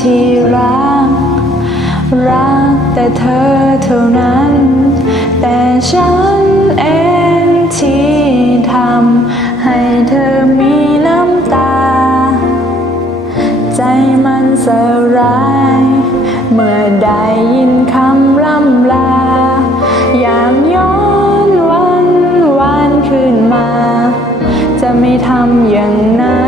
ที่รัก รักแต่เธอเท่านั้น แต่ฉันเองที่ทำให้เธอมีน้ำตา ใจมันเสลาย เมื่อได้ยินคำล่ำลาอยากย้อนวันวานคืนมา จะไม่ทำอย่างนั้น